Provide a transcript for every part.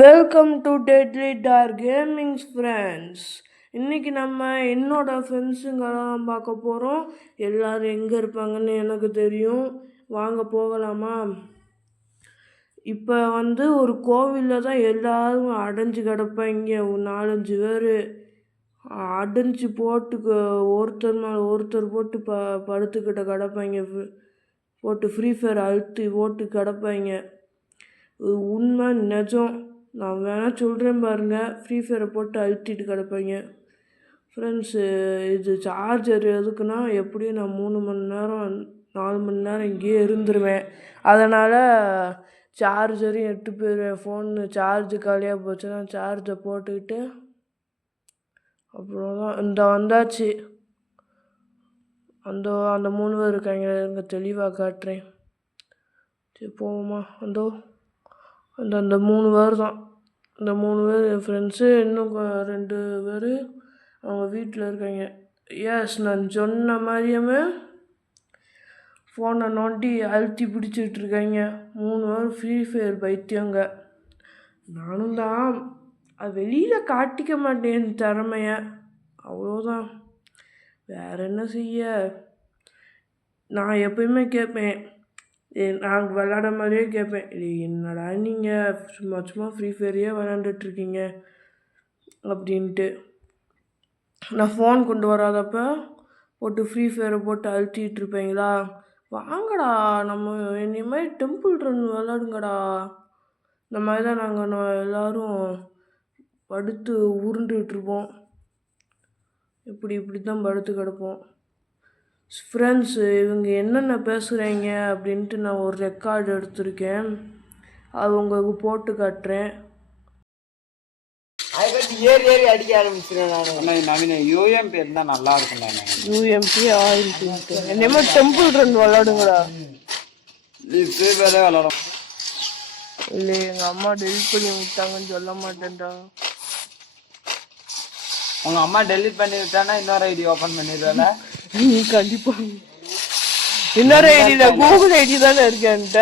Welcome to deadly dark gamings friends. இன்றைக்கி நம்ம என்னோடய ஃப்ரெண்ட்ஸுங்கெல்லாம் பார்க்க போகிறோம். எல்லோரும் எங்கே இருப்பாங்கன்னு எனக்கு தெரியும். வாங்க போகலாமா? இப்போ ஒரு கோவிலில் தான் எல்லோரும் அடைஞ்சு கிடப்பாங்க. ஒரு 4-5 பேர் அடைஞ்சு போட்டு ஒருத்தர் மேலே ஒருத்தர் போட்டு படுத்துக்கிட்ட கிடப்பாங்க. போட்டு ஃப்ரீ ஃபயர் அழுத்தி போட்டு கிடப்பாங்க. உண்மை நிஜம். நான் வேணால் சொல்கிறேன் பாருங்கள். ஃப்ரீ ஃபயரை போட்டு அழுத்திட்டு கிடப்பேங்க ஃப்ரெண்ட்ஸு. இது சார்ஜர் எதுக்குன்னா எப்படியும் நான் 3 மணி நேரம் 4 மணி நேரம் இங்கேயே இருந்துருவேன். அதனால் சார்ஜரையும் எடுத்து போயிடுவேன். ஃபோனு சார்ஜு காலியாக போச்சுன்னா சார்ஜை போட்டுக்கிட்டு அப்புறம் தான் வந்தாச்சு. அந்த 3 பேர் இருக்காங்க. இங்கே தெளிவாக காட்டுறேன். சரி போவோமா? அந்த 3 பேர் தான். இந்த 3 பேர் என் ஃப்ரெண்ட்ஸு. இன்னும் 2 பேர் அவங்க வீட்டில் இருக்காங்க. எஸ், நான் சொன்ன மாதிரியுமே ஃபோனை நோண்டி அழுத்தி பிடிச்சிட்ருக்காங்க 3 பேர். ஃப்ரீ ஃபயர் பைத்தியங்க. நானும் தான். அது வெளியில் காட்டிக்க மாட்டேன் திறமைய. அவ்வளோதான், வேறு என்ன செய்ய. நான் எப்பயுமே கேட்பேன், நாங்கள் விளாட மாதிரியே கேட்பேன், இது என்னடா நீங்கள் சும்மா ஃப்ரீ ஃபயரையே விளாண்டுட்ருக்கீங்க அப்படின்ட்டு. நான் ஃபோன் கொண்டு வராதப்போ போட்டு ஃப்ரீ ஃபயரை போட்டு அழுத்திட்டுருப்பீங்களா? வாங்கடா நம்ம என்னை மாதிரி டெம்பிள் ரன் விளாடுங்கடா. இந்த மாதிரி தான் நாங்கள் எல்லோரும் படுத்து உருண்டுகிட்ருப்போம். இப்படி தான் படுத்து கிடப்போம் ஃப்ரெண்ட்ஸு. இவங்க என்னென்ன பேசுகிறாங்க அப்படின்ட்டு நான் ஒரு ரெக்கார்டு எடுத்திருக்கேன். அது உங்களுக்கு போட்டு காட்டுறேன். ஏறி அடிக்க ஆரம்பிச்சிருக்கேன். நவீன யூஎம்பி இருந்தால் நல்லா இருக்கும். யூஎம்பி ஆயிடுச்சு. என்னமா டெம்பிள் ரன் விளாடுங்கடா. விளாடும் இல்லை, எங்கள் அம்மா டெலிட் பண்ணி விட்டாங்கன்னு சொல்ல மாட்டேன்டா. உங்கள் அம்மா டெலிட் பண்ணி விட்டானா இன்னொரு ஐடி ஓப்பன் பண்ணிடுவேல? கண்டிப்பா இன்னொரு ஐடியில கூகுள் ஐடி தானே இருக்கேன்ட்ட.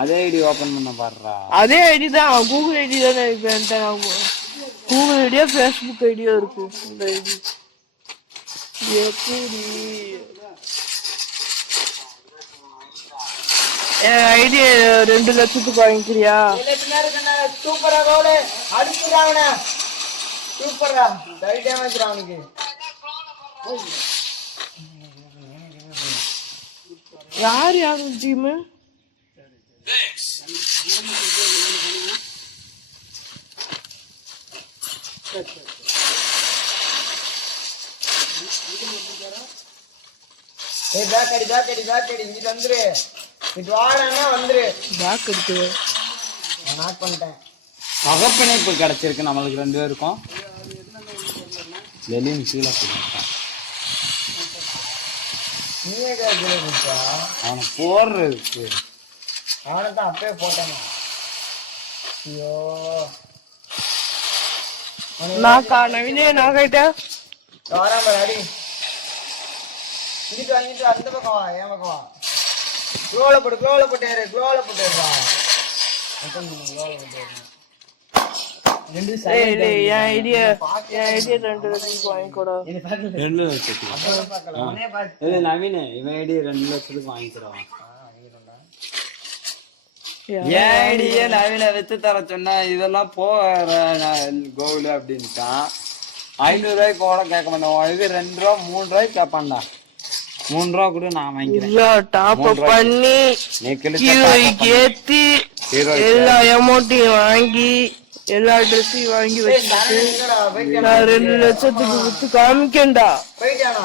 அதே ஐடி ஓபன் பண்ண பாடுறா. அதே ஐடி தான், கூகுள் ஐடி தானே இருக்கேன்ட்ட. கூகுள் ஐடியா ஃபேஸ்புக் ஐடியா இருக்கு. இந்த ஐடி எப்படி என் ஐடி 2 லட்சத்துக்கு வாங்கிக்கிறியா? சூப்பரா கோல் அடிச்சுறாங்கண்ணா. சூப்பரா சரி டேமேஜ் அவனுக்கு. யார் டீமு? பேக் அடி இங்க வந்துரு. இது வாடனா வந்துரு. பேக் அடிச்சு நாக் பண்ணிட்டேன். பகப்பிணைப்பு கிடைச்சிருக்கு நம்மளுக்கு 2 பேருக்கும். லெலின் கீழே போட்டான். அவனை போடுறதுக்கு அவனை தான் அப்பயே போட்டாங்க. ஐயோ நவீனே நான் கேட்டேன். அடி இங்கிட்டு வாங்கிட்டு அந்த பக்கம் வா. என் பக்கம் வா. குளோல போட்டேரு. நவீன இவன் ஐடி 2 லட்சத்துக்கு வாங்கிக்கிறான். என் ஐடியே நவீன வித்து தர சொன்னா இதெல்லாம் போற கோவில் அப்படின்ட்டான். 500 ரூபாய்க்கு கூட கேட்க மாட்டேன். இது 2 ரூபா 3 ரூபாய்க்கு கேட்பான்டா. 3 ரூபா கூட நான் வாங்கிக்கிறேன். எல்லா அமௌண்ட்டையும் வாங்கி எல்லா ட்ரெஸ்ஸையும் வாங்கி வச்சுட்டு நான் 2 லட்சத்துக்கு வித்து காமிக்கேன்டா. போயிட்டானா?